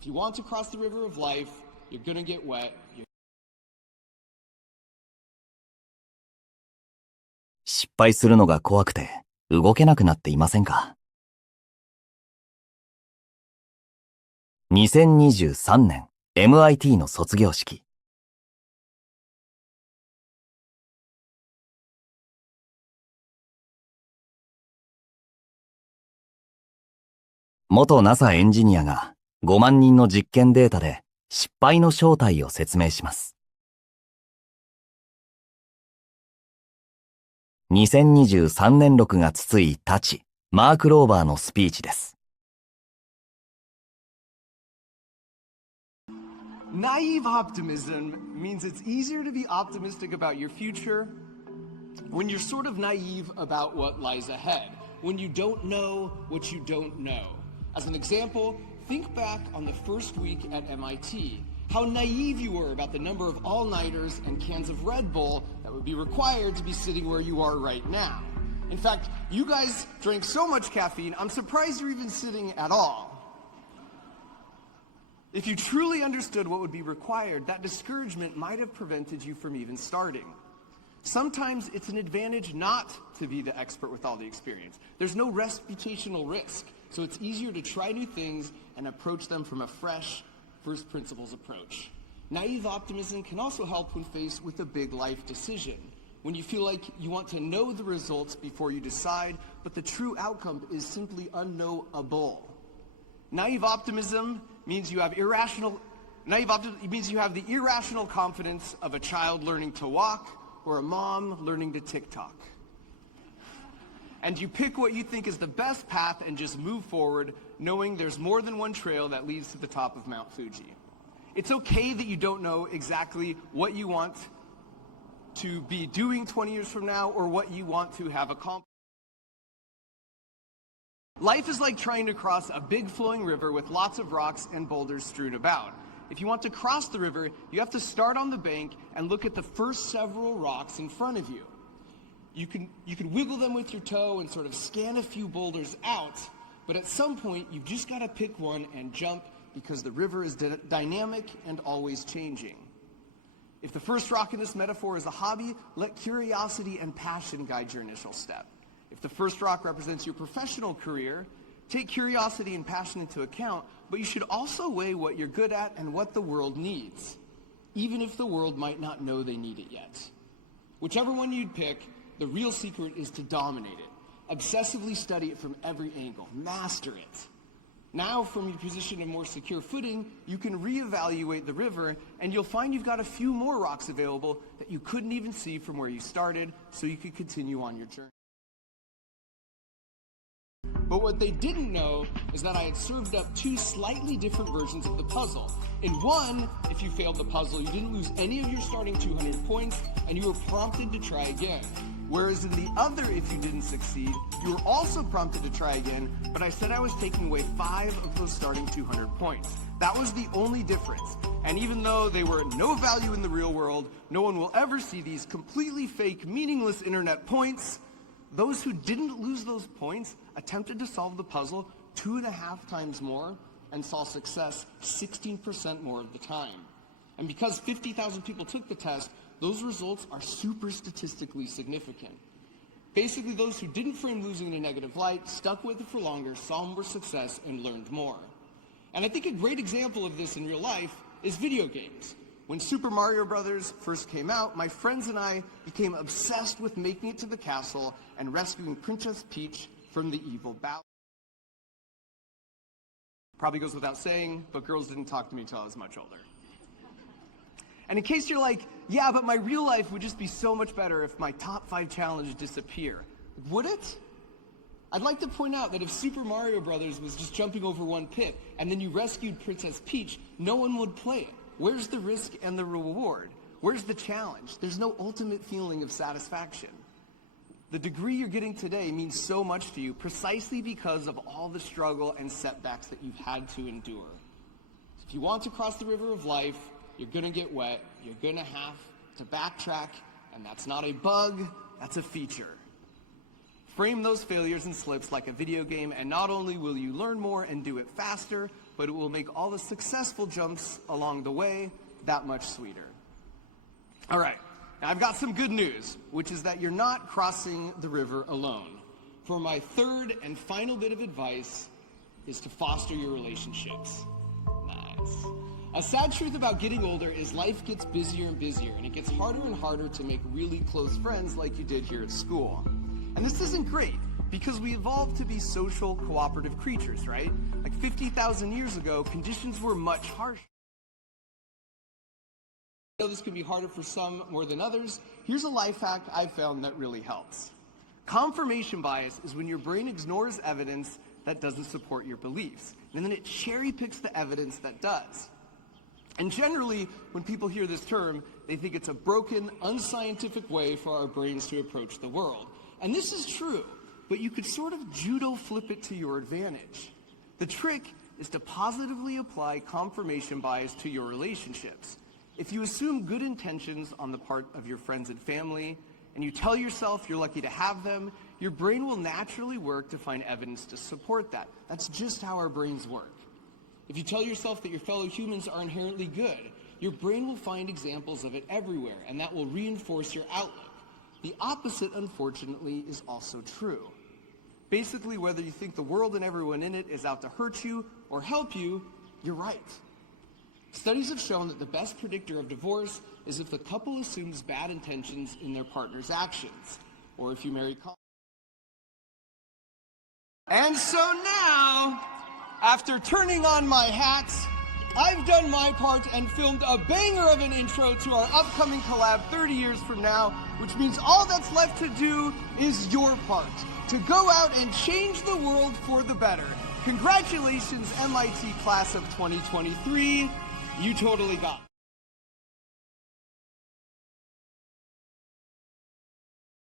If you want to cross the river of life, you're gonna get wet. 失敗するのが怖くて動けなくなっていませんか？ 2023年 MIT の卒業式。元 NASA エンジニアが5万人の実験データで失敗の正体を説明します。2023年6月1日、マーク・ローバーのスピーチです。Naive optimism means it's easier to be optimistic about your future when you're sort of naive about what lies ahead, when you don't know what you don't know. As an example, think back on the first week at MIT. How naive you were about the number of all-nighters and cans of Red Bull that would be required to be sitting where you are right now. In fact, you guys drank so much caffeine, I'm surprised you're even sitting at all. If you truly understood what would be required, that discouragement might have prevented you from even starting. Sometimes it's an advantage not to be the expert with all the experience. There's no reputational risk, so it's easier to try new things and approach them from a fresh, first principles approach. Naive optimism can also help when faced with a big life decision, when you feel like you want to know the results before you decide, but the true outcome is simply unknowable. Naive optimism means you have the irrational confidence of a child learning to walk or a mom learning to TikTok. And you pick what you think is the best path and just move forward, knowing there's more than one trail that leads to the top of Mount Fuji. It's okay that you don't know exactly what you want to be doing 20 years from now or what you want to have accomplished. Life is like trying to cross a big flowing river with lots of rocks and boulders strewn about. If you want to cross the river, you have to start on the bank and look at the first several rocks in front of you. You can wiggle them with your toe and sort of scan a few boulders out, but at some point you've just got to pick one and jump because the river is dynamic and always changing. If the first rock in this metaphor is a hobby, let curiosity and passion guide your initial step. If the first rock represents your professional career, take curiosity and passion into account, but you should also weigh what you're good at and what the world needs, even if the world might not know they need it yet. Whichever one you'd pick, the real secret is to dominate it. Obsessively study it from every angle. Master it. Now, from your position of more secure footing, you can reevaluate the river, and you'll find you've got a few more rocks available that you couldn't even see from where you started, so you could continue on your journey. But what they didn't know is that I had served up two slightly different versions of the puzzle. In one, if you failed the puzzle, you didn't lose any of your starting 200 points, and you were prompted to try again. Whereas in the other, if you didn't succeed, you were also prompted to try again, but I said I was taking away 5 of those starting 200 points. That was the only difference. And even though they were no value in the real world, no one will ever see these completely fake, meaningless internet points. Those who didn't lose those points attempted to solve the puzzle 2.5 times more and saw success 16% more of the time. And because 50,000 people took the test, those results are super statistically significant. Basically, those who didn't frame losing in a negative light, stuck with it for longer, saw more success, and learned more. And I think a great example of this in real life is video games. When Super Mario Bros. First came out, my friends and I became obsessed with making it to the castle and rescuing Princess Peach from the evil Bowser. Probably goes without saying, but girls didn't talk to me until I was much older. And in case you're like, yeah, but my real life would just be so much better if my top 5 challenges disappear. Would it? I'd like to point out that if Super Mario Bros. Was just jumping over one pit and then you rescued Princess Peach, no one would play it. Where's the risk and the reward? Where's the challenge? There's no ultimate feeling of satisfaction. The degree you're getting today means so much to you precisely because of all the struggle and setbacks that you've had to endure. If you want to cross the river of life, you're gonna get wet, you're gonna have to backtrack, and that's not a bug, that's a feature. Frame those failures and slips like a video game, and not only will you learn more and do it faster, but it will make all the successful jumps along the way that much sweeter. All right, now I've got some good news, which is that you're not crossing the river alone. For my third and final bit of advice is to foster your relationships. Nice. A sad truth about getting older is life gets busier and busier, and it gets harder and harder to make really close friends like you did here at school. And this isn't great, because we evolved to be social, cooperative creatures, right? Like 50,000 years ago, conditions were much harsher. I know this can be harder for some more than others. Here's a life hack I've found that really helps. Confirmation bias is when your brain ignores evidence that doesn't support your beliefs, and then it cherry picks the evidence that does. And generally, when people hear this term, they think it's a broken, unscientific way for our brains to approach the world. And this is true, but you could sort of judo flip it to your advantage. The trick is to positively apply confirmation bias to your relationships. If you assume good intentions on the part of your friends and family, and you tell yourself you're lucky to have them, your brain will naturally work to find evidence to support that. That's just how our brains work. If you tell yourself that your fellow humans are inherently good, your brain will find examples of it everywhere, and that will reinforce your outlook. The opposite, unfortunately, is also true. Basically, whether you think the world and everyone in it is out to hurt you or help you, you're right. Studies have shown that the best predictor of divorce is if the couple assumes bad intentions in their partner's actions, or if you marry. And so now, after turning on my hat, I've done my part and filmed a banger of an intro to our upcoming collab 30 years from now, which means all that's left to do is your part, to go out and change the world for the better. Congratulations, MIT class of 2023. You totally got it.